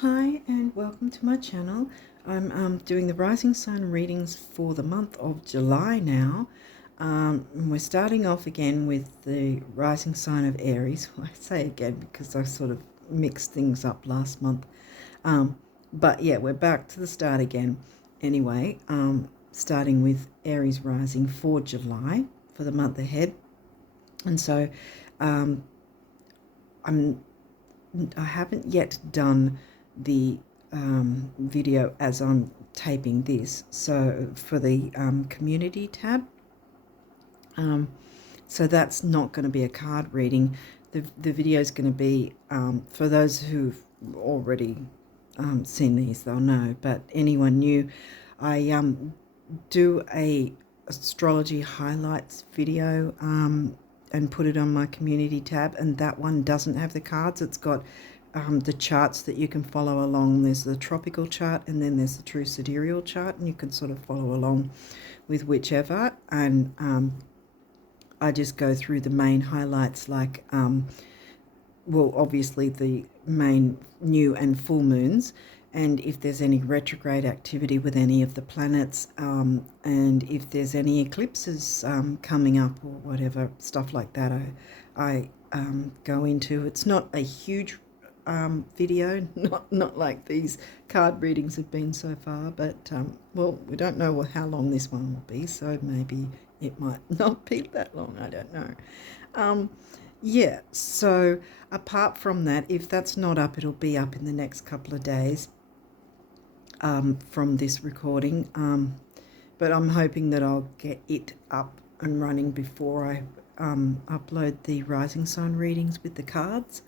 Hi and welcome to my channel. I'm doing the rising sign readings for the month of July now. And we're starting off again with the rising sign of Aries. Well, I say again because I sort of mixed things up last month. But yeah, we're back to the start again. Anyway, starting with Aries rising for July for the month ahead. And so I haven't yet done the video as I'm taping this, so for the community tab, so that's not going to be a card reading. The video is going to be for those who've already seen these, they'll know, but anyone new, I do a astrology highlights video and put it on my community tab, and that one doesn't have the cards. It's got the charts that you can follow along. There's the tropical chart and then there's the true sidereal chart, and you can sort of follow along with whichever. And I just go through the main highlights, like well, obviously the main new and full moons, and if there's any retrograde activity with any of the planets, and if there's any eclipses coming up or whatever, stuff like that, I go into. It's not a huge video, not like these card readings have been so far, but well, we don't know how long this one will be, so maybe it might not be that long, I don't know. Yeah, so apart from that, if that's not up, it'll be up in the next couple of days from this recording, but I'm hoping that I'll get it up and running before I upload the rising sign readings with the cards.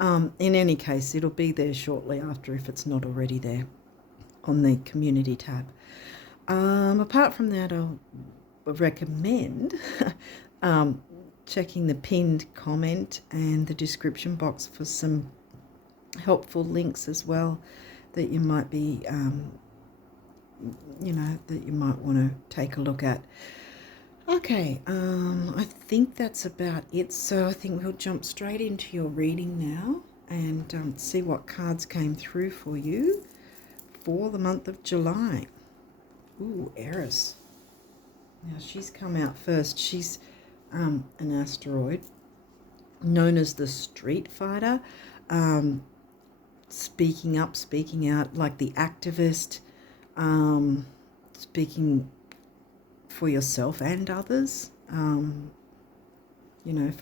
In any case, it'll be there shortly after if it's not already there on the community tab. Apart from that, I'll recommend checking the pinned comment and the description box for some helpful links as well that you might be, that you might want to take a look at. Okay, I think that's about it. So I think we'll jump straight into your reading now and see what cards came through for you for the month of July. Ooh, Aries. Now she's come out first. She's an asteroid known as the Street Fighter, speaking up, speaking out, like the activist, speaking for yourself and others, for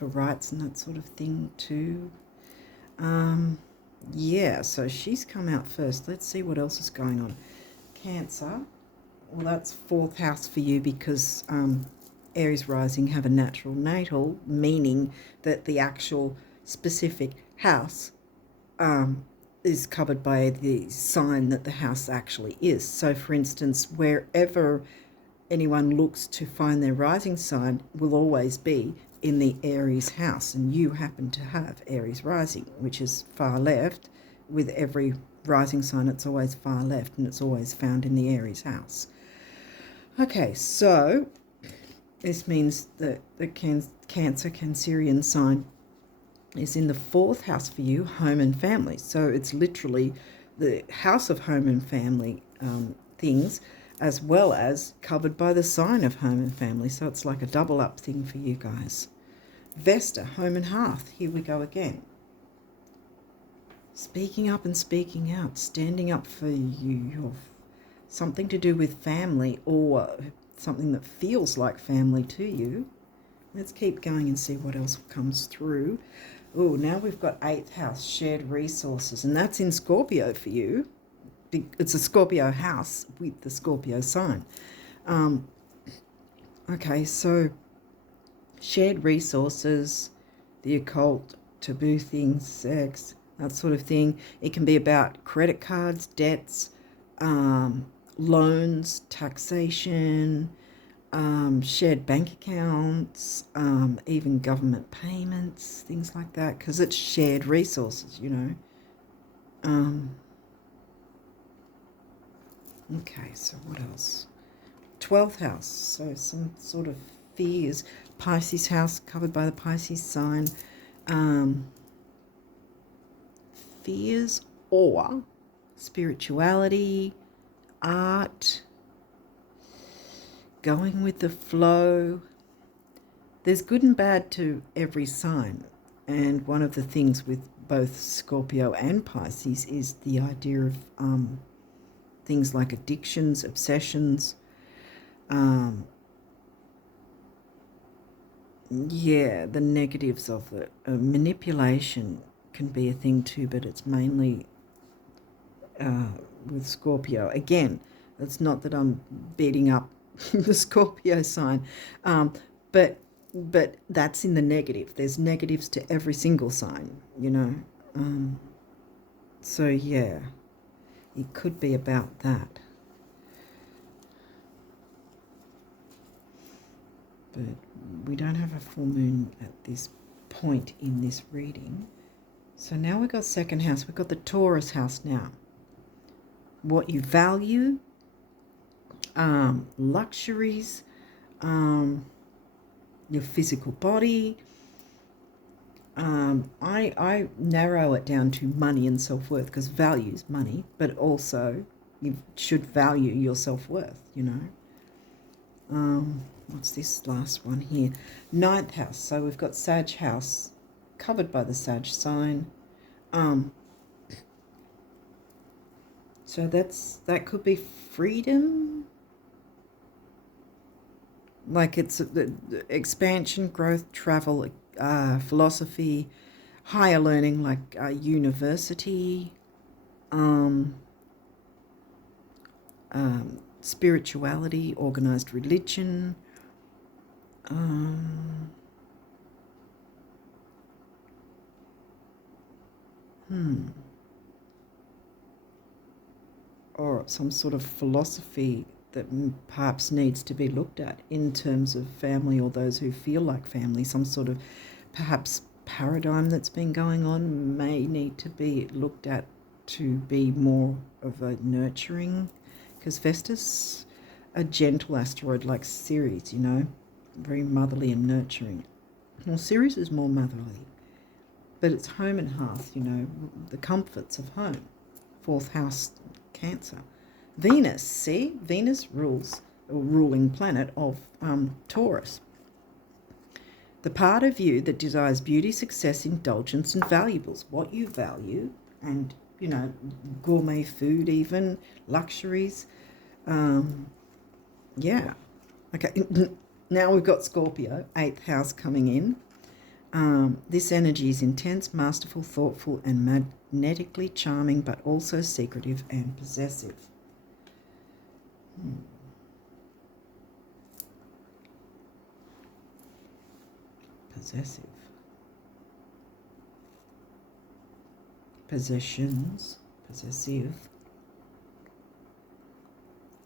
rights and that sort of thing too. Yeah, so she's come out first. Let's see what else is going on. Cancer. Well, that's fourth house for you because Aries rising have a natural natal, meaning that the actual specific house is covered by the sign that the house actually is. So, for instance, wherever anyone looks to find their rising sign will always be in the Aries house, and you happen to have Aries rising, which is far left. With every rising sign, it's always far left, and it's always found in the Aries house. Okay, so this means that the Cancerian sign is in the fourth house for you, home and family. So it's literally the house of home and family things, as well as covered by the sign of home and family. So it's like a double up thing for you guys. Vesta, home and hearth. Here we go again. Speaking up and speaking out, standing up for you, something to do with family or something that feels like family to you. Let's keep going and see what else comes through. Oh, now we've got 8th house, shared resources, and that's in Scorpio for you. It's a Scorpio house with the Scorpio sign. Okay, so shared resources, the occult, taboo things, sex, that sort of thing. It can be about credit cards, debts, loans, taxation, shared bank accounts, even government payments, things like that, because it's shared resources, Okay, so what else? 12th house, so some sort of fears. Pisces house, covered by the Pisces sign. Fears or spirituality, art, going with the flow. There's good and bad to every sign. And one of the things with both Scorpio and Pisces is the idea of things like addictions, obsessions. Yeah, the negatives of it. Manipulation can be a thing too, but it's mainly with Scorpio. Again, it's not that I'm beating up the Scorpio sign, but that's in the negative. There's negatives to every single sign, you know. So yeah, it could be about that. But we don't have a full moon at this point in this reading. So now we've got second house. We've got the Taurus house now. What you value, luxuries, your physical body. I narrow it down to money and self-worth, because value is money, but also you should value your self-worth, you know. What's this last one here? Ninth house. So we've got Sag house covered by the Sag sign. So that could be freedom. Like it's the expansion, growth, travel, philosophy, higher learning, like university, spirituality, organized religion, or some sort of philosophy that perhaps needs to be looked at in terms of family, or those who feel like family. Some sort of perhaps paradigm that's been going on may need to be looked at to be more of a nurturing, because Vesta's a gentle asteroid like Ceres, you know, very motherly and nurturing. Well, Ceres is more motherly, but it's home and hearth, you know, the comforts of home. Fourth house, Cancer. Venus, see? Venus rules, or ruling planet of Taurus. The part of you that desires beauty, success, indulgence, and valuables. What you value, and, you know, gourmet food even, luxuries. Yeah. Okay, now we've got Scorpio, 8th house coming in. This energy is intense, masterful, thoughtful, and magnetically charming, but also secretive and possessive. Possessive. Possessions. Possessive.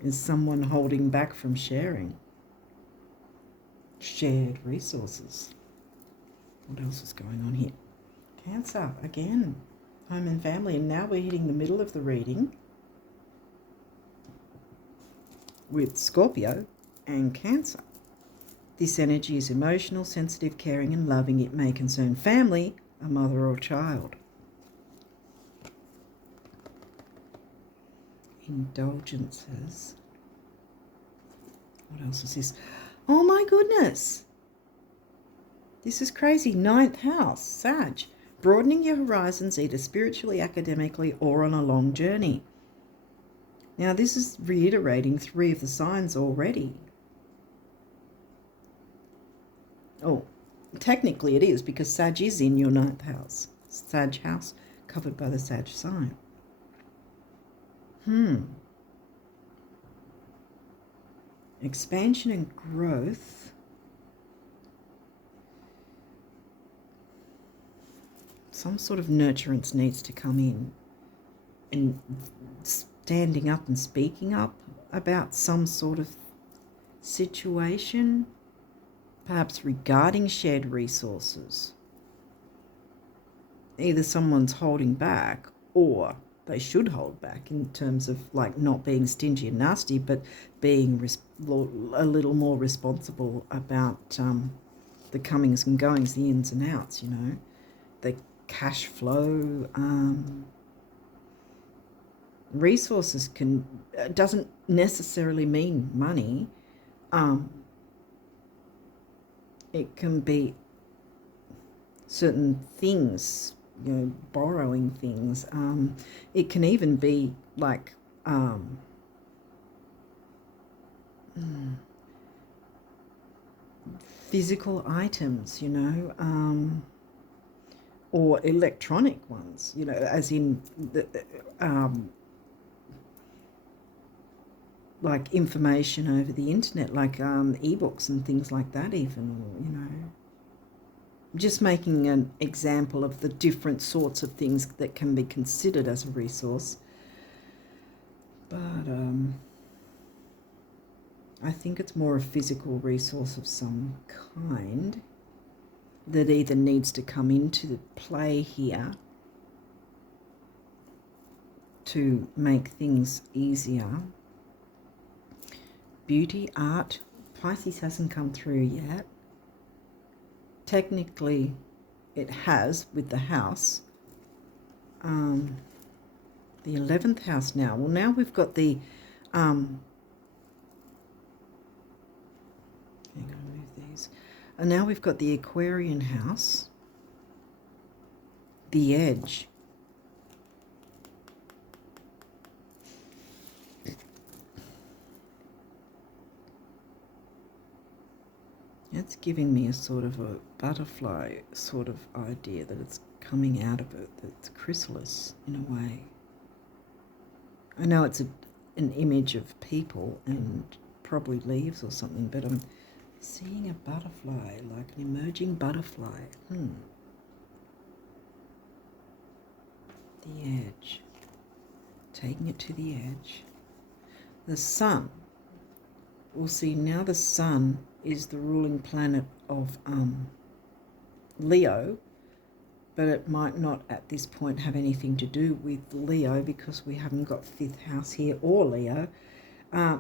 Is someone holding back from sharing. Shared resources. What else is going on here? Cancer, again. Home and family. And now we're hitting the middle of the reading with Scorpio and Cancer. This energy is emotional, sensitive, caring, and loving. It may concern family, a mother or child. Indulgences. What else is this? Oh my goodness. This is crazy. 9th house, Sag. Broadening your horizons either spiritually, academically, or on a long journey. Now, this is reiterating 3 of the signs already. Oh, technically it is, because Sag is in your 9th house. Sag house, covered by the Sag sign. Expansion and growth. Some sort of nurturance needs to come in, and standing up and speaking up about some sort of situation, perhaps regarding shared resources. Either someone's holding back, or they should hold back in terms of like not being stingy and nasty, but being a little more responsible about the comings and goings, the ins and outs, you know, the cash flow, Resources doesn't necessarily mean money. It can be certain things, borrowing things. It can even be like physical items, or electronic ones, as in like information over the internet, like ebooks and things like that, even, just making an example of the different sorts of things that can be considered as a resource. But I think it's more a physical resource of some kind that either needs to come into play here to make things easier. Beauty, art, Pisces hasn't come through yet. Technically, it has with the house. The 11th house now. Well, now we've got the... hang on, move these. And now we've got the Aquarian house. The edge. It's giving me a sort of a butterfly sort of idea that it's coming out of it, that it's chrysalis in a way. I know it's an image of people and probably leaves or something, but I'm seeing a butterfly, like an emerging butterfly. The edge. Taking it to the edge. The sun. We'll see now the sun is the ruling planet of Leo, but it might not at this point have anything to do with Leo because we haven't got 5th house here or Leo.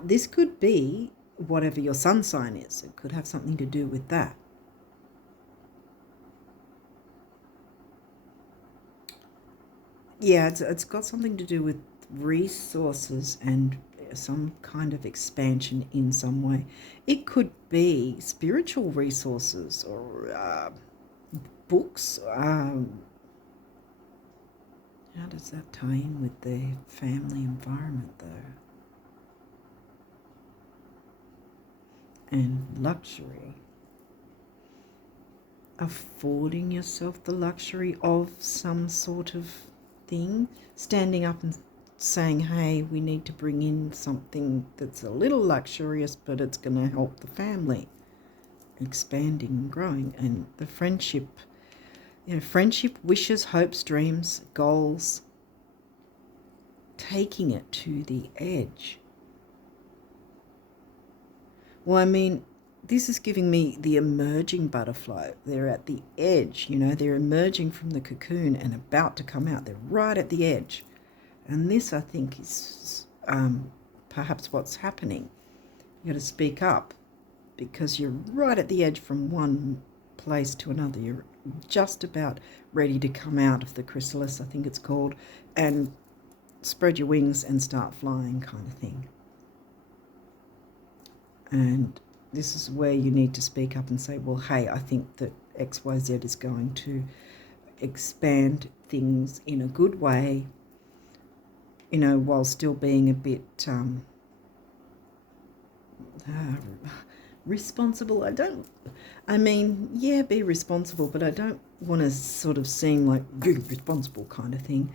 This could be whatever your sun sign is. It could have something to do with that. Yeah, it's got something to do with resources and some kind of expansion in some way. It could be spiritual resources or books. How does that tie in with the family environment, though? And luxury. Affording yourself the luxury of some sort of thing. Standing up and saying, hey, we need to bring in something that's a little luxurious, but it's going to help the family. Expanding and growing. And the friendship, friendship, wishes, hopes, dreams, goals. Taking it to the edge. Well, I mean, this is giving me the emerging butterfly. They're at the edge, they're emerging from the cocoon and about to come out. They're right at the edge. And this, I think, is perhaps what's happening. You got to speak up because you're right at the edge from one place to another. You're just about ready to come out of the chrysalis, I think it's called, and spread your wings and start flying kind of thing. And this is where you need to speak up and say, well, hey, I think that XYZ is going to expand things in a good way, while still being a bit responsible. Be responsible, but I don't want to sort of seem like responsible kind of thing.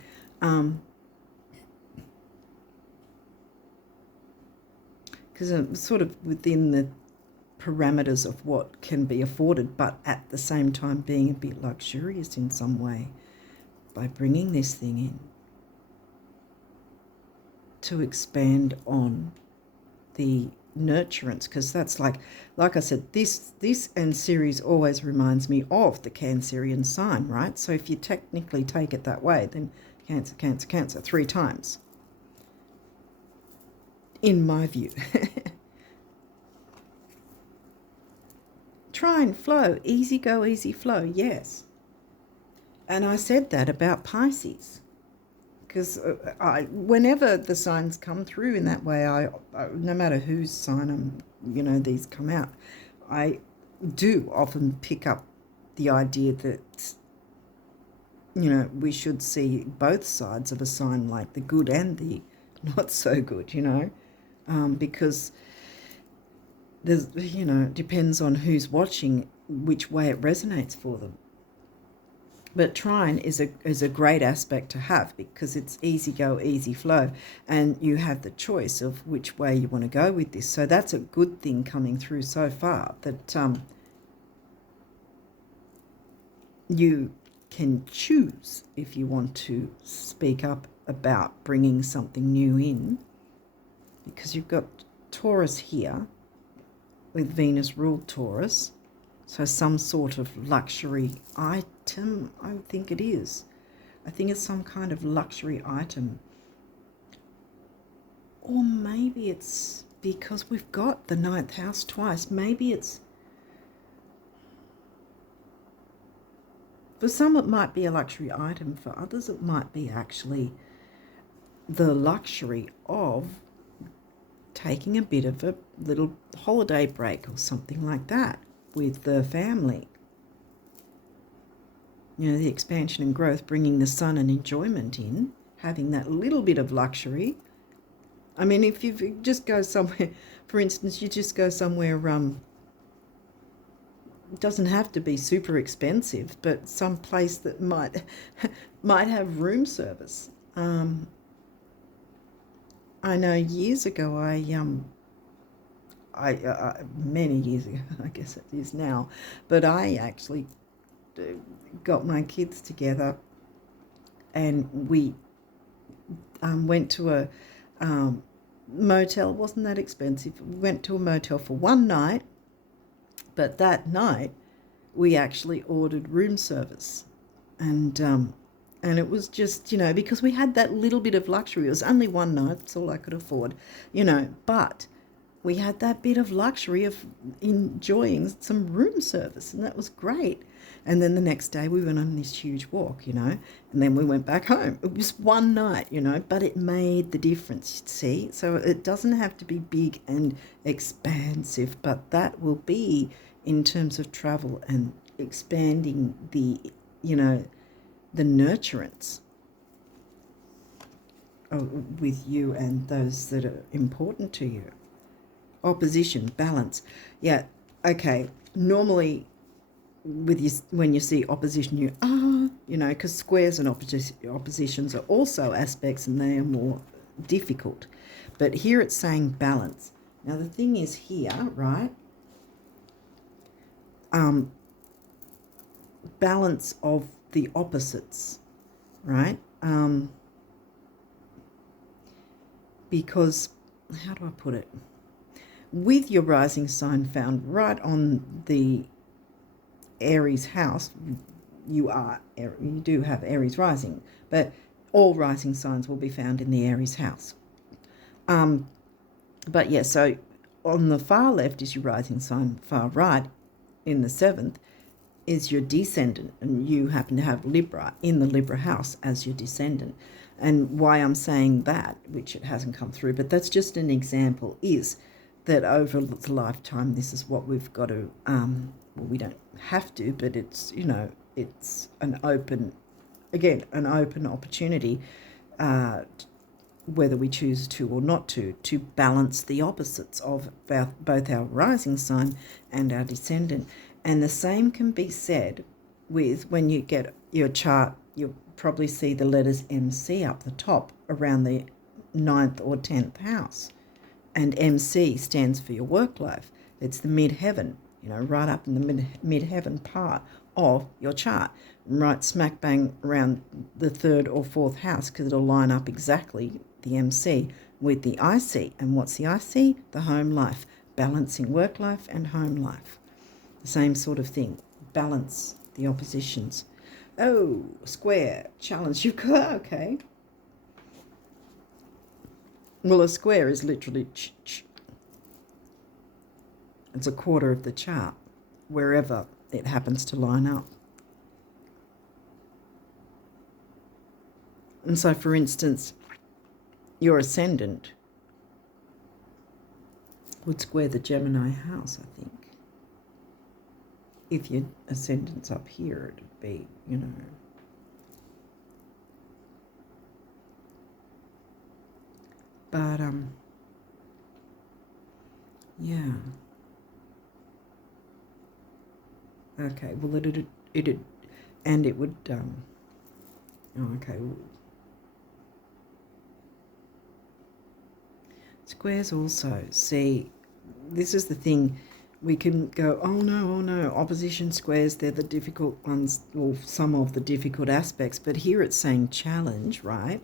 Because I'm sort of within the parameters of what can be afforded, but at the same time being a bit luxurious in some way by bringing this thing in to expand on the nurturance, because that's like I said, this and series always reminds me of the Cancerian sign, right? So if you technically take it that way, then Cancer, Cancer, Cancer 3 times, in my view. Try and flow, easy go, easy flow, yes. And I said that about Pisces. because whenever the signs come through in that way, I no matter whose sign these come out, I do often pick up the idea that we should see both sides of a sign, like the good and the not so good, because there's, it depends on who's watching, which way it resonates for them. But trine is a great aspect to have, because it's easy go, easy flow, and you have the choice of which way you want to go with this. So that's a good thing coming through so far, that you can choose if you want to speak up about bringing something new in, because you've got Taurus here with Venus ruled Taurus. So some sort of luxury item, I think it is. I think it's some kind of luxury item. Or maybe it's because we've got the 9th house twice. Maybe it's... For some it might be a luxury item. For others it might be actually the luxury of taking a bit of a little holiday break or something like that with the family. The expansion and growth, bringing the sun and enjoyment in, having that little bit of luxury. I mean, if you just go somewhere, for instance, you just go somewhere, it doesn't have to be super expensive, but some place that might have room service. I know years ago, many years ago, I guess it is now, but I actually got my kids together, and we went to a motel. It wasn't that expensive. We went to a motel for one night, but that night we actually ordered room service, and it was just, because we had that little bit of luxury. It was only one night, that's all I could afford, but we had that bit of luxury of enjoying some room service, and that was great. And then the next day we went on this huge walk, and then we went back home. It was one night, but it made the difference, see? So it doesn't have to be big and expansive, but that will be in terms of travel and expanding the, the nurturance with you and those that are important to you. Opposition, balance. Yeah, okay. Normally, when you see opposition, because squares and oppositions are also aspects, and they are more difficult. But here it's saying balance. Now the thing is here, right? Balance of the opposites, right? Because, how do I put it? With your rising sign found right on the Aries house, you do have Aries rising, but all rising signs will be found in the Aries house. But yeah, so on the far left is your rising sign, far right in the 7th is your descendant, and you happen to have Libra in the Libra house as your descendant. And why I'm saying that, which it hasn't come through, but that's just an example, is that over the lifetime, this is what we've got to, well, we don't have to, but it's, it's an open opportunity, whether we choose to or not to balance the opposites of both our rising sign and our descendant. And the same can be said with, when you get your chart, you'll probably see the letters MC up the top around the 9th or 10th house. And MC stands for your work life. It's the midheaven, right up in the midheaven part of your chart, right smack bang around the 3rd or 4th house, because it'll line up exactly, the MC, with the IC. And what's the IC? The home life, balancing work life and home life. The same sort of thing, balance the oppositions. Oh, square, challenge, you've got, okay. Well, a square is literally it's a quarter of the chart, wherever it happens to line up. And so, for instance, your ascendant would square the Gemini house, I think. If your ascendant's up here, it'd be, you know. But, yeah. Okay, well, it would, okay. Squares also, see, this is the thing, we can go, oh no, opposition squares, they're the difficult ones, or some of the difficult aspects, but here it's saying challenge, right?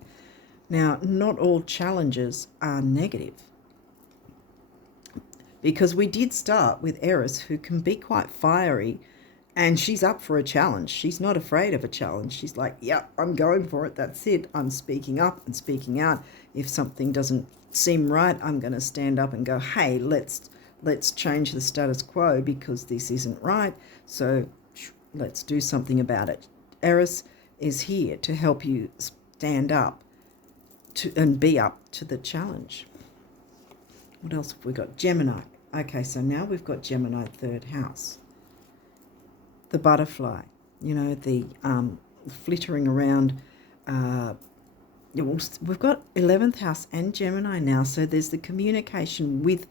Now, not all challenges are negative, because we did start with Aries, who can be quite fiery, and she's up for a challenge. She's not afraid of a challenge. She's like, yeah, I'm going for it. That's it. I'm speaking up and speaking out. If something doesn't seem right, I'm going to stand up and go, hey, let's change the status quo because this isn't right. So let's do something about it. Aries is here to help you stand up and be up to the challenge. What else have we got? Gemini. Okay, so now we've got Gemini, third house. The butterfly, you know, the flittering around. We've got 11th house and Gemini now, so there's the communication with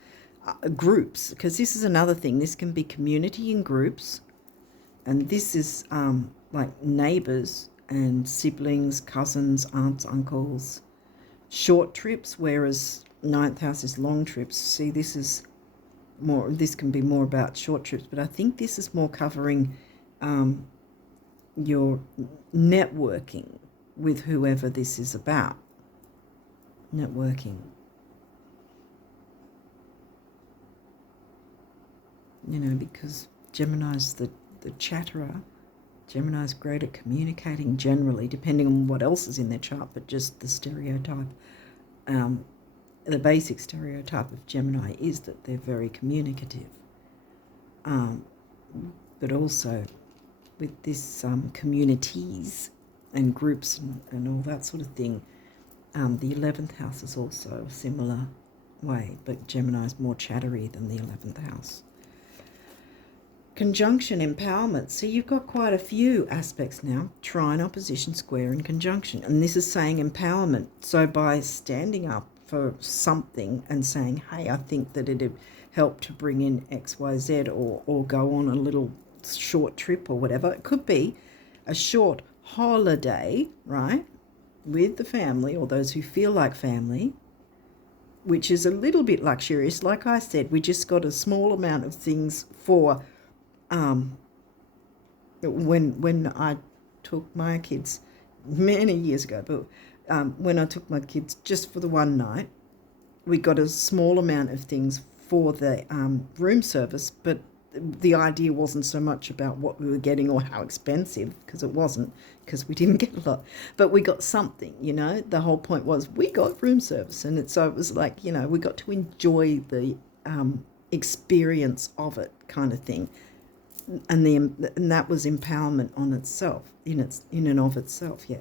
groups, because this is another thing. This can be community in groups, and this is like neighbours and siblings, cousins, aunts, uncles, short trips, whereas 9th house is long trips. See, this is more, this can be more about short trips, but I think this is more covering your networking with whoever this is about. Networking. You know, because Gemini's the chatterer. Gemini's great at communicating generally, depending on what else is in their chart, but just the stereotype. The basic stereotype of Gemini is that they're very communicative. But also with this communities and groups and all that sort of thing, the 11th house is also a similar way, but Gemini is more chattery than the 11th house. Conjunction, empowerment. So you've got quite a few aspects now: trine, opposition, square, and conjunction. And this is saying empowerment. So by standing up for something and saying, hey, I think that it'd help to bring in X, Y, Z, or go on a little short trip or whatever. It could be a short holiday, right, with the family or those who feel like family, which is a little bit luxurious. Like I said, we just got a small amount of things for when I took my kids many years ago, but when I took my kids just for the one night, we got a small amount of things for the room service, but the idea wasn't so much about what we were getting or how expensive, because it wasn't, because we didn't get a lot, but we got something, you know. The whole point was we got room service, and so it was like, you know, we got to enjoy the experience of it, kind of thing. And that was empowerment on itself, in and of itself, yeah.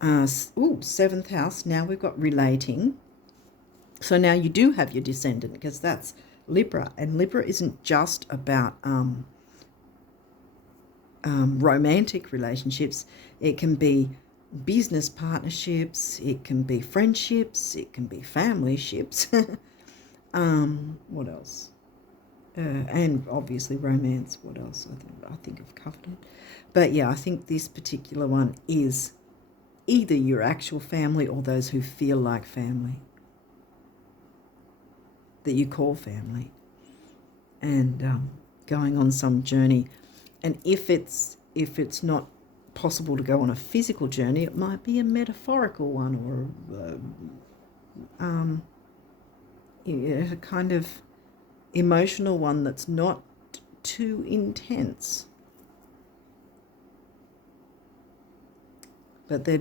7th house, now we've got relating. So now you do have your descendant, because that's Libra, and Libra isn't just about romantic relationships. It can be business partnerships, it can be friendships, it can be family ships. What else? And obviously romance. What else? I think I've covered it. But yeah, I think this particular one is either your actual family or those who feel like family, that you call family, and going on some journey. And if it's not possible to go on a physical journey, it might be a metaphorical one, or a kind of emotional one that's not too intense. But there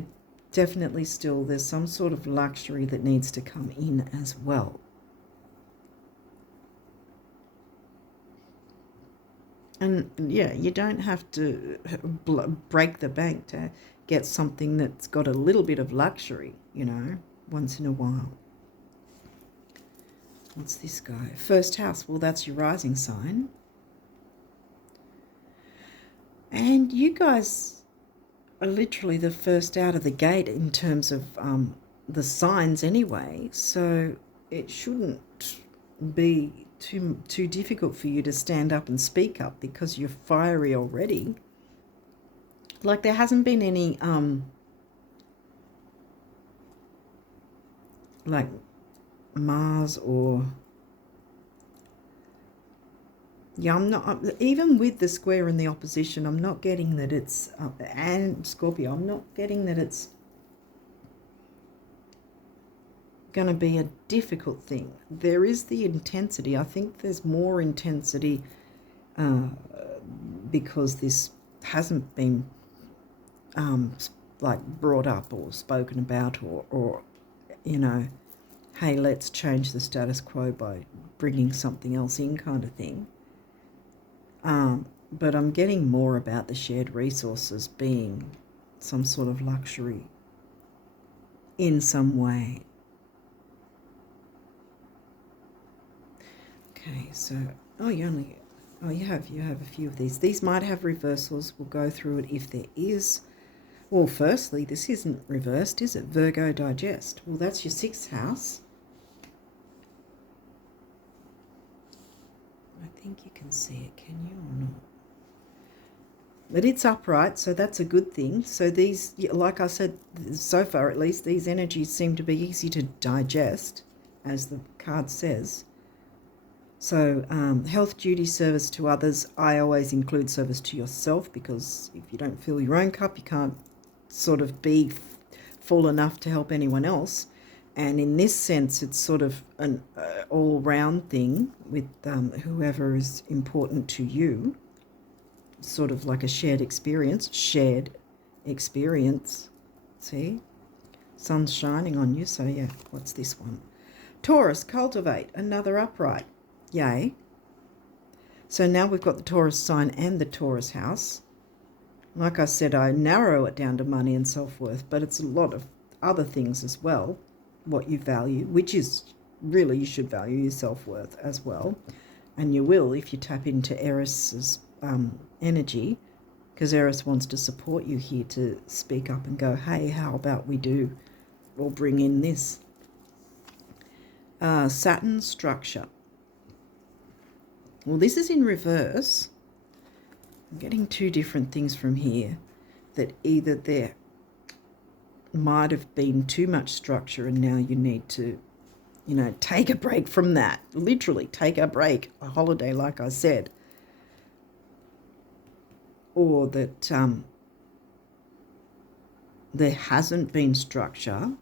definitely still, there's some sort of luxury that needs to come in as well. And yeah, you don't have to break the bank to get something that's got a little bit of luxury, you know, once in a while. What's this guy? First house. Well, that's your rising sign. And you guys are literally the first out of the gate in terms of the signs anyway. So it shouldn't be too difficult for you to stand up and speak up because you're fiery already. Like there hasn't been any like Mars or I'm not, even with the square and the opposition, I'm not getting that it's and Scorpio, I'm not getting that it's going to be a difficult thing. There is the intensity. I think there's more intensity because this hasn't been like brought up or spoken about or you know, hey, let's change the status quo by bringing something else in kind of thing. But I'm getting more about the shared resources being some sort of luxury in some way. Okay, so you have a few of these. These might have reversals. We'll go through it if there is. Well, firstly, this isn't reversed, is it? Virgo digest. Well, that's your 6th house. I think you can see it, can you, or not? But it's upright, so that's a good thing. So these, like I said, so far at least, these energies seem to be easy to digest, as the card says. So health, duty, service to others. I always include service to yourself, because if you don't fill your own cup, you can't sort of be full enough to help anyone else. And in this sense, it's sort of an all-round thing with whoever is important to you, sort of like a shared experience. See? Sun's shining on you, so yeah, what's this one? Taurus, cultivate, another upright. Yay. So now we've got the Taurus sign and the Taurus house. Like I said, I narrow it down to money and self-worth, but it's a lot of other things as well, what you value, which is really, you should value your self-worth as well. And you will if you tap into Aries' energy, because Aries wants to support you here to speak up and go, hey, how about we do or bring in this. Saturn structure. Well, this is in reverse. I'm getting two different things from here, that either there might have been too much structure and now you need to, you know, take a break from that. Literally take a break, a holiday, like I said. Or that there hasn't been structure.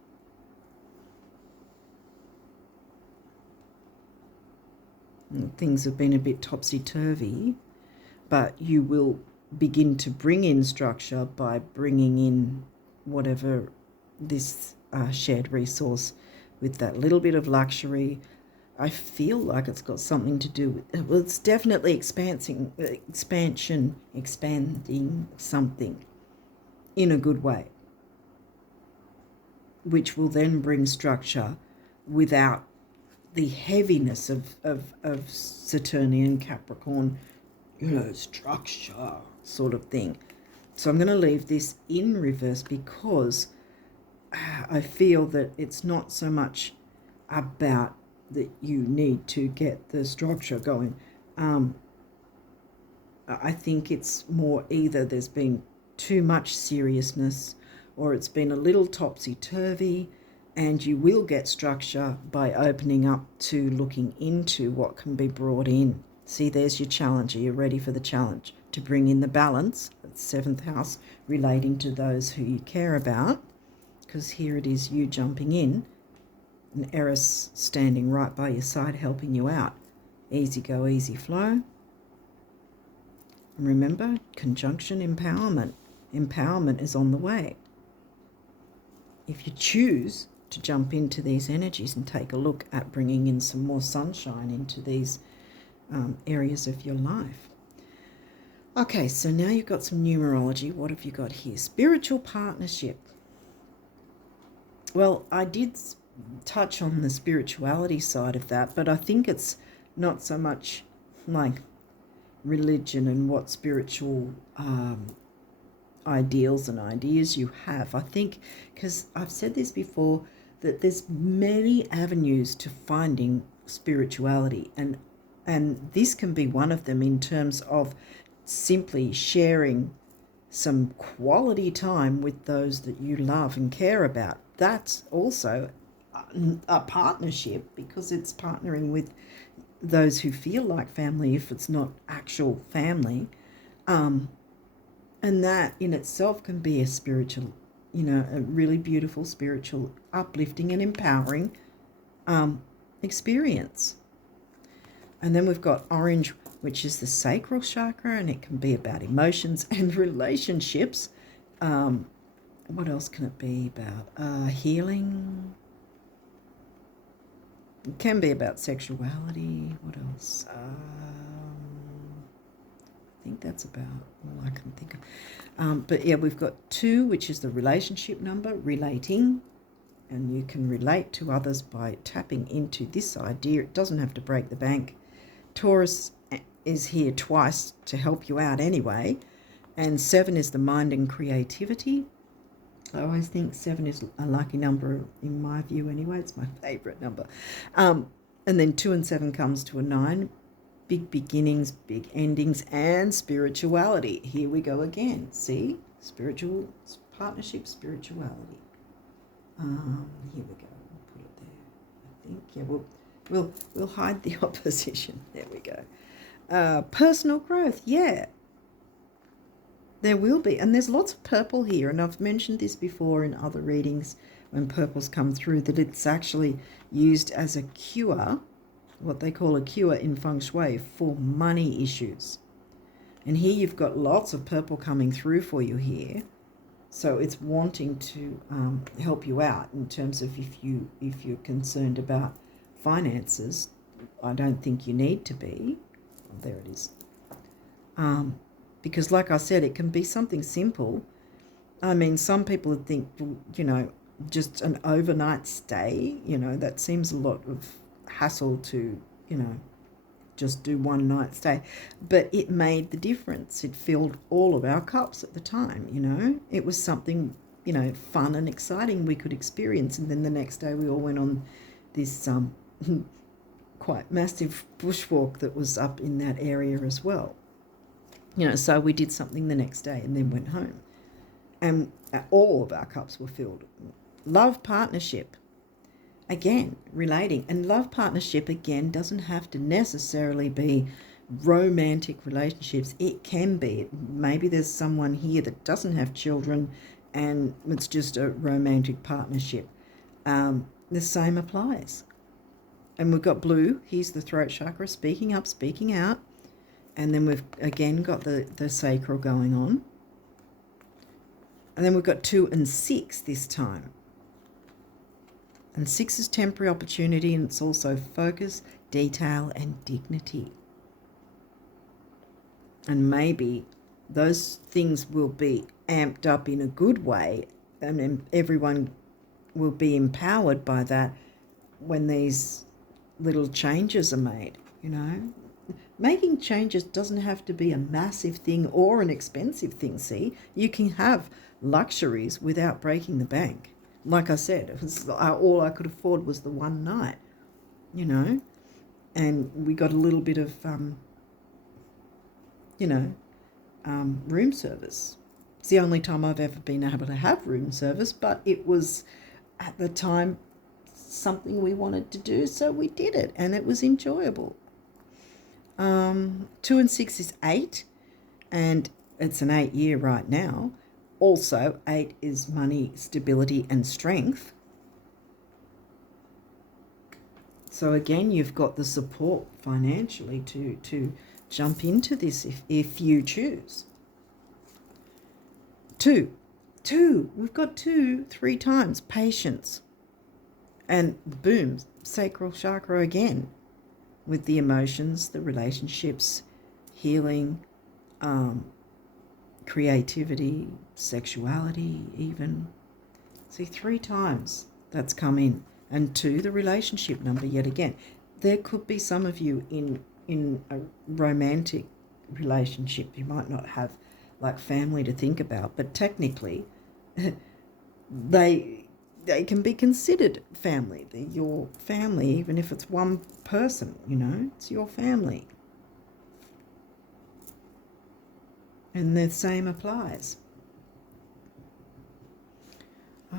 Things have been a bit topsy-turvy, but you will begin to bring in structure by bringing in whatever this shared resource with that little bit of luxury. I feel like it's got something to do with, well, it's definitely expanding something in a good way, which will then bring structure without the heaviness of Saturnian Capricorn, you know, structure sort of thing. So I'm going to leave this in reverse because I feel that it's not so much about that you need to get the structure going. I think it's more either there's been too much seriousness or it's been a little topsy-turvy, and you will get structure by opening up to looking into what can be brought in. See, there's your challenge. Are you ready for the challenge? To bring in the balance, the 7th house, relating to those who you care about, because here it is you jumping in, and Eris standing right by your side helping you out. Easy go, easy flow. And remember, conjunction empowerment. Empowerment is on the way. If you choose to jump into these energies and take a look at bringing in some more sunshine into these areas of your life. Okay, so now you've got some numerology. What have you got here? Spiritual partnership. Well, I did touch on the spirituality side of that, but I think it's not so much like religion and what spiritual ideals and ideas you have. I think, because I've said this before, that there's many avenues to finding spirituality, and this can be one of them in terms of simply sharing some quality time with those that you love and care about. That's also a partnership, because it's partnering with those who feel like family if it's not actual family. And that in itself can be a spiritual, a really beautiful spiritual, uplifting and empowering experience. And then we've got orange, which is the sacral chakra, and it can be about emotions and relationships. What else can it be about? Healing. It can be about sexuality. What else? I think that's about all I can think of. But yeah, we've got 2, which is the relationship number, relating. And you can relate to others by tapping into this idea. It doesn't have to break the bank. Taurus is here twice to help you out anyway. And 7 is the mind and creativity. I always think 7 is a lucky number in my view anyway. It's my favourite number. And then 2 and 7 comes to a 9. Big beginnings, big endings, and spirituality. Here we go again. See? Spiritual partnership, spirituality. Here we go. We'll put it there. I think, yeah, we'll hide the opposition. There we go. Personal growth, yeah. There will be. And there's lots of purple here, and I've mentioned this before in other readings when purples come through, that it's actually used as a cure, what they call a cure in feng shui, for money issues. And here you've got lots of purple coming through for you here. So it's wanting to help you out in terms of if you're concerned about finances. I don't think you need to be. Oh, there it is. Because like I said, it can be something simple. I mean, some people would think, just an overnight stay, that seems a lot of hassle to, just do one night stay. But it made the difference. It filled all of our cups at the time, It was something, fun and exciting we could experience. And then the next day we all went on this quite massive bushwalk that was up in that area as well. So we did something the next day and then went home. And all of our cups were filled. Love partnership. Again, relating. And love partnership, again, doesn't have to necessarily be romantic relationships. It can be. Maybe there's someone here that doesn't have children and it's just a romantic partnership. The same applies. And we've got blue. Here's the throat chakra, speaking up, speaking out. And then we've, again, got the sacral going on. And then we've got 2 and 6 this time. And 6 is temporary opportunity, and it's also focus, detail, and dignity. And maybe those things will be amped up in a good way, and everyone will be empowered by that when these little changes are made, Making changes doesn't have to be a massive thing or an expensive thing, see? You can have luxuries without breaking the bank. Like I said, it was all I could afford was the one night, and we got a little bit of, room service. It's the only time I've ever been able to have room service, but it was, at the time, something we wanted to do, so we did it, and it was enjoyable. 2 and 6 is 8, and it's an 8 year right now. Also, 8 is money, stability, and strength. So again, you've got the support financially to jump into this if you choose. 2, we've got 2 3 times, patience. And boom, sacral chakra again, with the emotions, the relationships, healing, creativity, sexuality even. See, 3 times that's come in. And 2, the relationship number yet again. There could be some of you in a romantic relationship. You might not have like family to think about, but technically they can be considered family. They're your family, even if it's one person, it's your family. And the same applies.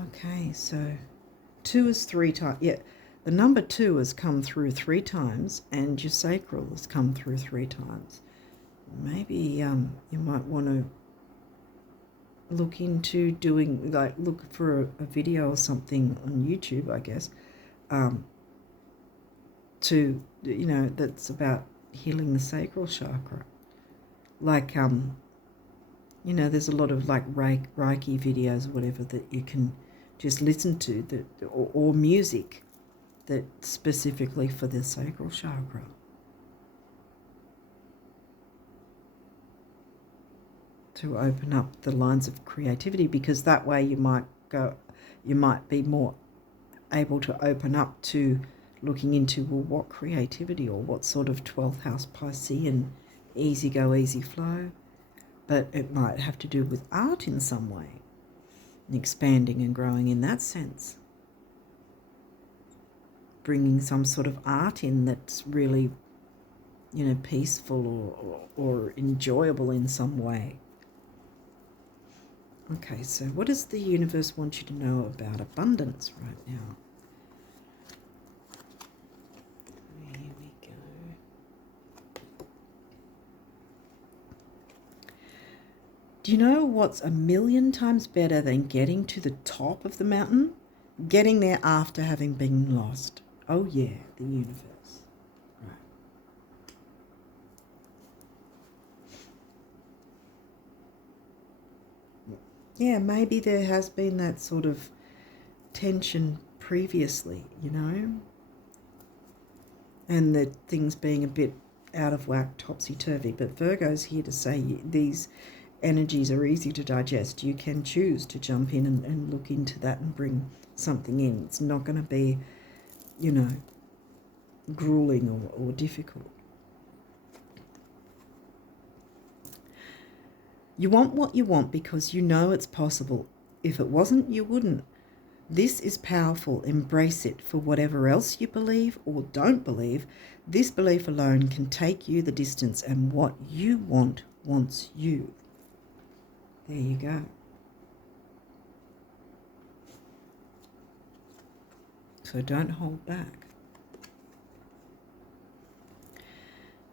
Okay, so 2 is 3 times. Yeah, the number 2 has come through 3 times, and your sacral has come through 3 times. Maybe you might want to look into doing, look for a video or something on YouTube, I guess, to, that's about healing the sacral chakra. There's a lot of Reiki videos or whatever that you can just listen to, or music that specifically for the sacral chakra. To open up the lines of creativity, because that way you might be more able to open up to looking into, well, what creativity, or what sort of 12th house Piscean, easy go, easy flow. But it might have to do with art in some way, and expanding and growing in that sense. Bringing some sort of art in that's really, peaceful or enjoyable in some way. Okay, so what does the universe want you to know about abundance right now? Here we go. Do you know what's 1,000,000 times better than getting to the top of the mountain? Getting there after having been lost. Oh yeah, the universe. Right. Yeah, maybe there has been that sort of tension previously, and the things being a bit out of whack, topsy-turvy. But Virgo's here to say these energies are easy to digest. You can choose to jump in and look into that and bring something in. It's not going to be, grueling or difficult. You want what you want because you know it's possible. If it wasn't, you wouldn't. This is powerful. Embrace it. For whatever else you believe or don't believe, this belief alone can take you the distance, and what you want wants you. There you go. So don't hold back.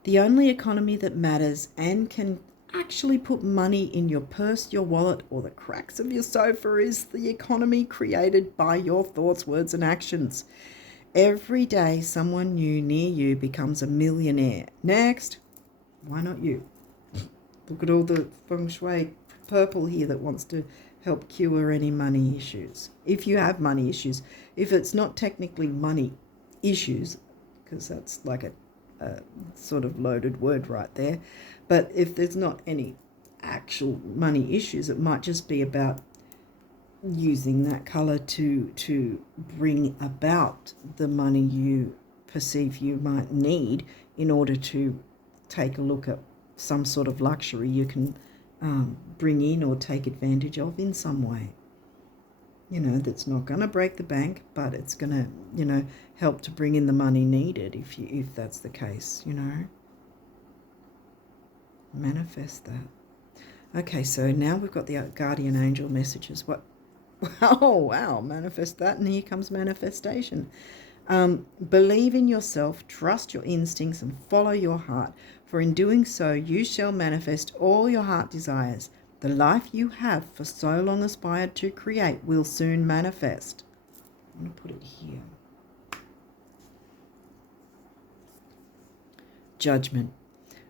The only economy that matters and can actually put money in your purse, your wallet, or the cracks of your sofa is the economy created by your thoughts, words, and actions. Every day, someone new near you becomes a millionaire. Next. Why not you? Look at all the feng shui purple here that wants to help cure any money issues. If you have money issues, if it's not technically money issues, because that's like a sort of loaded word right there, but if there's not any actual money issues, it might just be about using that color to bring about the money you perceive you might need in order to take a look at some sort of luxury you can bring in or take advantage of in some way. That's not going to break the bank, but it's going to, help to bring in the money needed if that's the case, Manifest that. Okay, so now we've got the guardian angel messages. What? Oh, wow, manifest that, and here comes manifestation. Believe in yourself, trust your instincts, and follow your heart. For in doing so, you shall manifest all your heart desires. The life you have for so long aspired to create will soon manifest. I'm going to put it here. Judgment.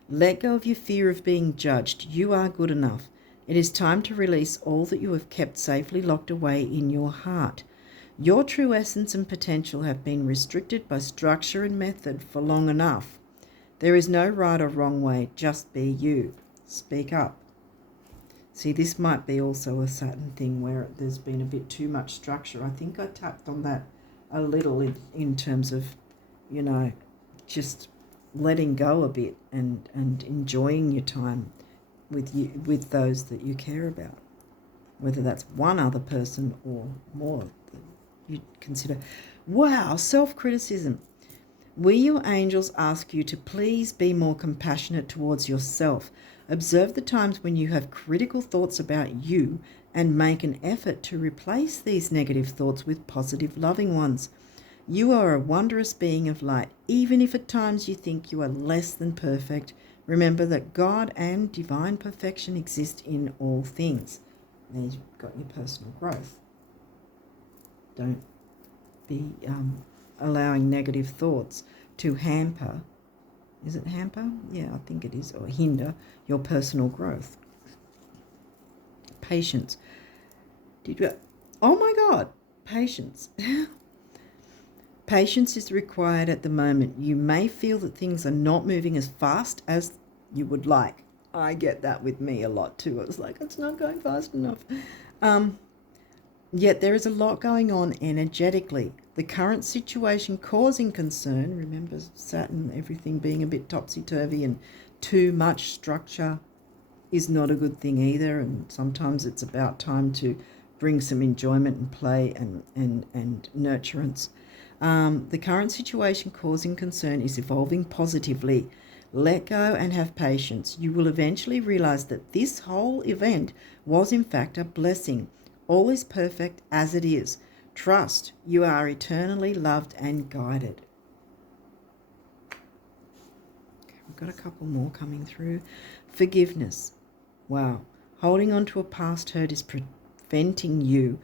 Let go of your fear of being judged. You are good enough. It is time to release all that you have kept safely locked away in your heart. Your true essence and potential have been restricted by structure and method for long enough. There is no right or wrong way, just be you. Speak up. See, this might be also a Saturn thing where there's been a bit too much structure. I think I tapped on that a little in terms of, you know, just letting go a bit and enjoying your time with those that you care about, whether that's one other person or more that you consider. Wow, self-criticism. We, your angels, ask you to please be more compassionate towards yourself. Observe the times when you have critical thoughts about you and make an effort to replace these negative thoughts with positive, loving ones. You are a wondrous being of light. Even if at times you think you are less than perfect, remember that God and divine perfection exist in all things. Then you've got your personal growth. Don't be allowing negative thoughts to hamper. Is it hamper? Yeah, I think it is. Or hinder your personal growth. Patience. Oh my God, patience. Patience is required at the moment. You may feel that things are not moving as fast as you would like. I get that with me a lot too. It's like, it's not going fast enough. Yet there is a lot going on energetically. The current situation causing concern, remember Saturn, everything being a bit topsy-turvy and too much structure is not a good thing either. And sometimes it's about time to bring some enjoyment and play and nurturance. The current situation causing concern is evolving positively. Let go and have patience. You will eventually realize that this whole event was in fact a blessing. All is perfect as it is. Trust, you are eternally loved and guided. Okay, we've got a couple more coming through. Forgiveness. Wow. Holding on to a past hurt is preventing you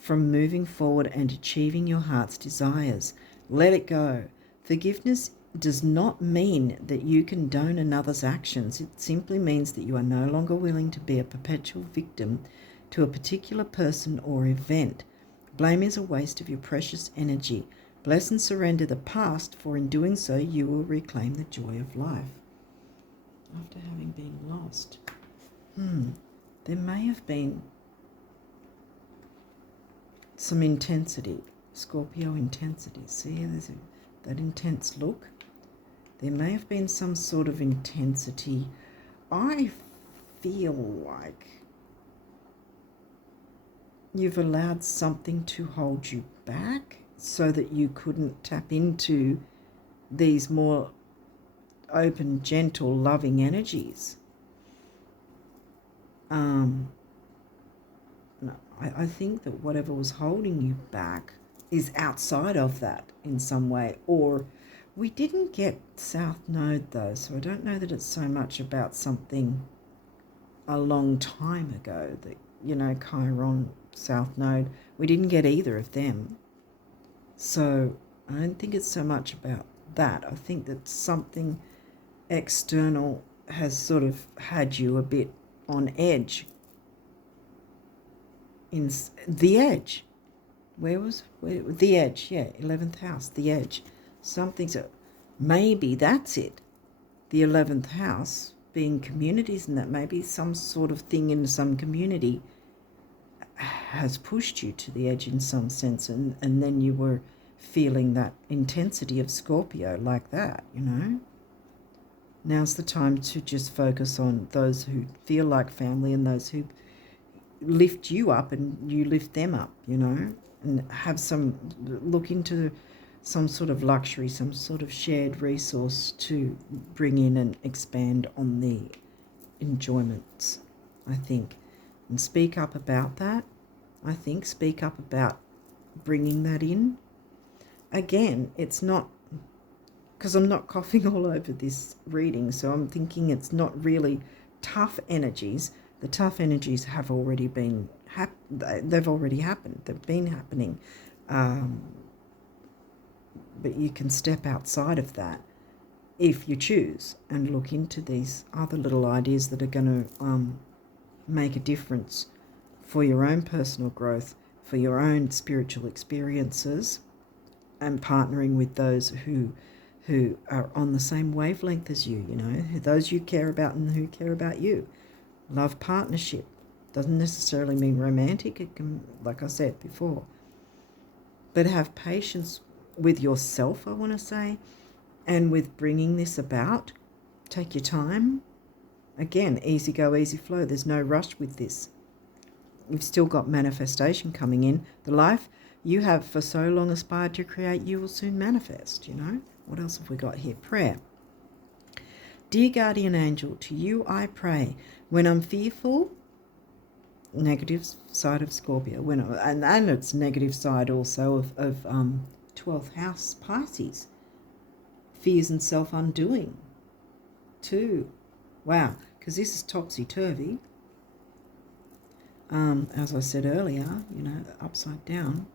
from moving forward and achieving your heart's desires. Let it go. Forgiveness does not mean that you condone another's actions. It simply means that you are no longer willing to be a perpetual victim to a particular person or event. Blame is a waste of your precious energy. Bless and surrender the past, for in doing so you will reclaim the joy of life. After having been lost. There may have been some intensity, Scorpio intensity. See, there's that intense look. There may have been some sort of intensity. I feel like you've allowed something to hold you back so that you couldn't tap into these more open, gentle, loving energies. No, I think that whatever was holding you back is outside of that in some way. Or we didn't get South Node though, so I don't know that it's so much about something a long time ago that, you know, Chiron, South Node, we didn't get either of them. So I don't think it's so much about that. I think that something external has sort of had you a bit on edge. In the edge. The edge, yeah, 11th house, the edge. Something's, maybe that's it. The 11th house being communities, and that maybe some sort of thing in some community has pushed you to the edge in some sense, and then you were feeling that intensity of Scorpio like that, you know. Now's the time to just focus on those who feel like family and those who lift you up and you lift them up, you know, and have some, look into some sort of luxury, some sort of shared resource to bring in and expand on the enjoyments, I think. And speak up about that, I think. Speak up about bringing that in. Again, it's not, because I'm not coughing all over this reading, so I'm thinking it's not really tough energies. The tough energies have already been, they've already happened. They've been happening. But you can step outside of that if you choose and look into these other little ideas that are going to make a difference for your own personal growth, for your own spiritual experiences, and partnering with those who who are on the same wavelength as you, you know, those you care about and who care about you. Love partnership doesn't necessarily mean romantic. It can, like I said before, but have patience with yourself, I want to say, and with bringing this about. Take your time. Again, easy go, easy flow. There's no rush with this. You've still got manifestation coming in. The life you have for so long aspired to create, you will soon manifest, you know. What else have we got here? Prayer. Dear guardian angel, to you I pray. When I'm fearful, negative side of Scorpio, and it's negative side also of 12th house Pisces. Fears and self-undoing too. Wow, because this is topsy-turvy. As I said earlier, you know, upside down.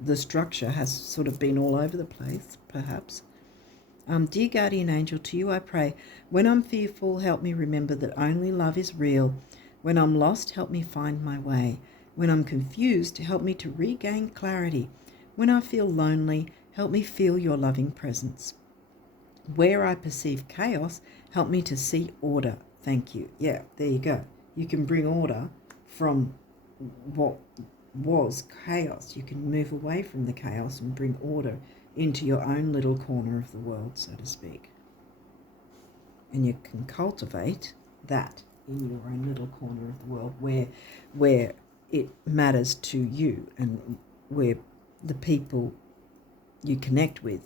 The structure has sort of been all over the place, perhaps. Dear guardian angel, to you I pray. When I'm fearful, help me remember that only love is real. When I'm lost, help me find my way. When I'm confused, help me to regain clarity. When I feel lonely, help me feel your loving presence. Where I perceive chaos, help me to see order. Thank you. Yeah, there you go. You can bring order from what was chaos. You can move away from the chaos and bring order into your own little corner of the world, so to speak. And you can cultivate that in your own little corner of the world where it matters to you and where the people you connect with,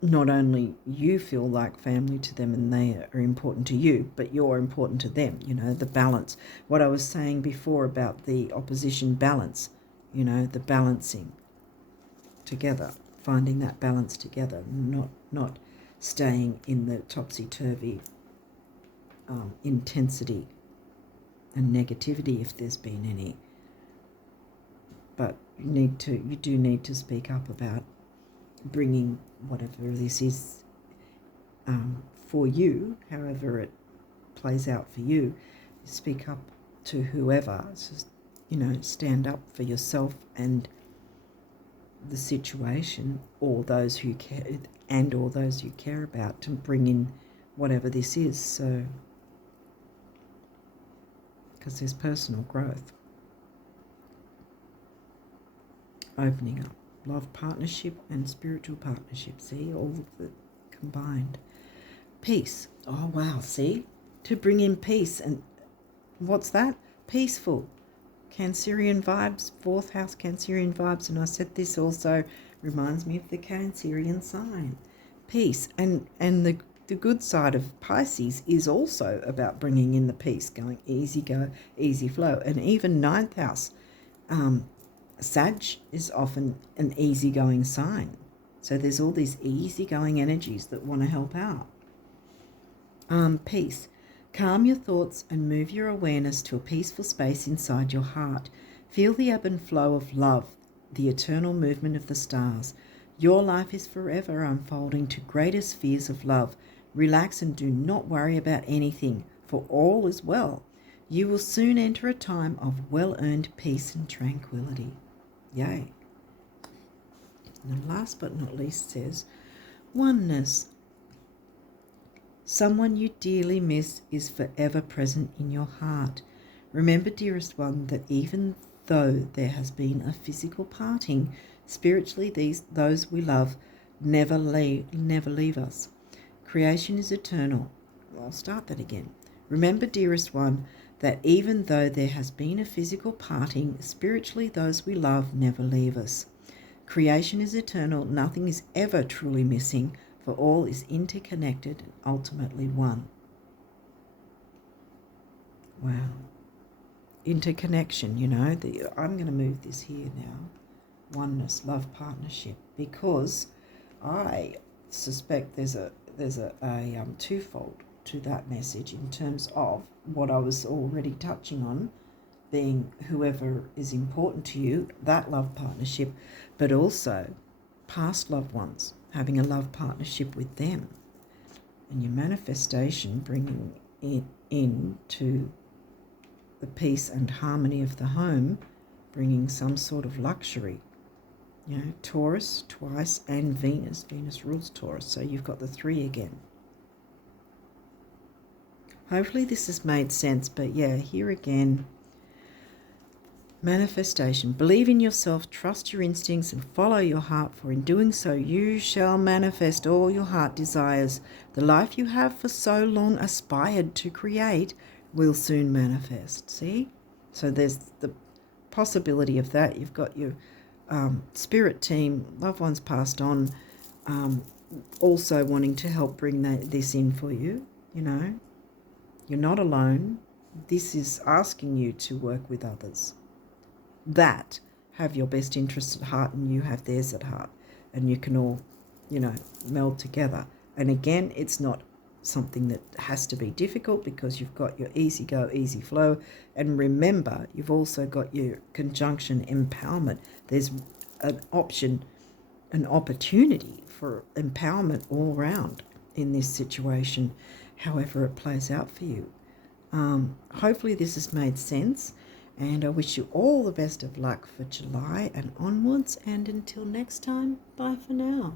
not only you feel like family to them and they are important to you, but you're important to them, you know, the balance. What I was saying before about the opposition balance, you know, the balancing together, finding that balance together, not staying in the topsy-turvy intensity and negativity if there's been any. But you do need to speak up about bringing whatever this is for you, however it plays out for you. Speak up to whoever. Just, you know, stand up for yourself and the situation, or those who care, and or those you care about, to bring in whatever this is. So, because there's personal growth, opening up, love partnership and spiritual partnership. See, all of it combined. Peace. Oh wow, see, to bring in peace. And what's that? Peaceful. Cancerian vibes, 4th house Cancerian vibes, and I said this also reminds me of the Cancerian sign. Peace. And the good side of Pisces is also about bringing in the peace, going easy go, easy flow. And even 9th house, Sag is often an easygoing sign. So there's all these easygoing energies that want to help out. Peace. Calm your thoughts and move your awareness to a peaceful space inside your heart. Feel the ebb and flow of love, the eternal movement of the stars. Your life is forever unfolding to greater spheres of love. Relax and do not worry about anything, for all is well. You will soon enter a time of well-earned peace and tranquility. Yay. And last but not least says, oneness. Someone you dearly miss is forever present in your heart. Remember, dearest one, that even though there has been a physical parting, spiritually those we love never leave us. Creation is eternal. I'll start that again. Remember, dearest one, that even though there has been a physical parting, spiritually those we love never leave us. Creation is eternal. Nothing is ever truly missing, for all is interconnected and ultimately one. Wow. Interconnection, you know. I'm going to move this here now. Oneness, love, partnership, because I suspect there's a twofold to that message in terms of what I was already touching on, being whoever is important to you, that love partnership, but also past loved ones, having a love partnership with them, and your manifestation bringing it into the peace and harmony of the home, bringing some sort of luxury, You know, Taurus twice and Venus. Venus rules Taurus, so you've got the 3 again. Hopefully this has made sense, but yeah, here again, manifestation. Believe in yourself, trust your instincts, and follow your heart, for in doing so you shall manifest all your heart desires. The life you have for so long aspired to create will soon manifest. See? So there's the possibility of that. You've got your spirit team, loved ones passed on, also wanting to help bring this in for you. You know, you're not alone. This is asking you to work with others that have your best interests at heart and you have theirs at heart, and you can all, you know, meld together. And again, it's not something that has to be difficult, because you've got your easy go, easy flow. And remember, you've also got your conjunction empowerment. There's an option, an opportunity for empowerment all round in this situation, however it plays out for you. Hopefully this has made sense, and I wish you all the best of luck for July and onwards. And until next time, bye for now.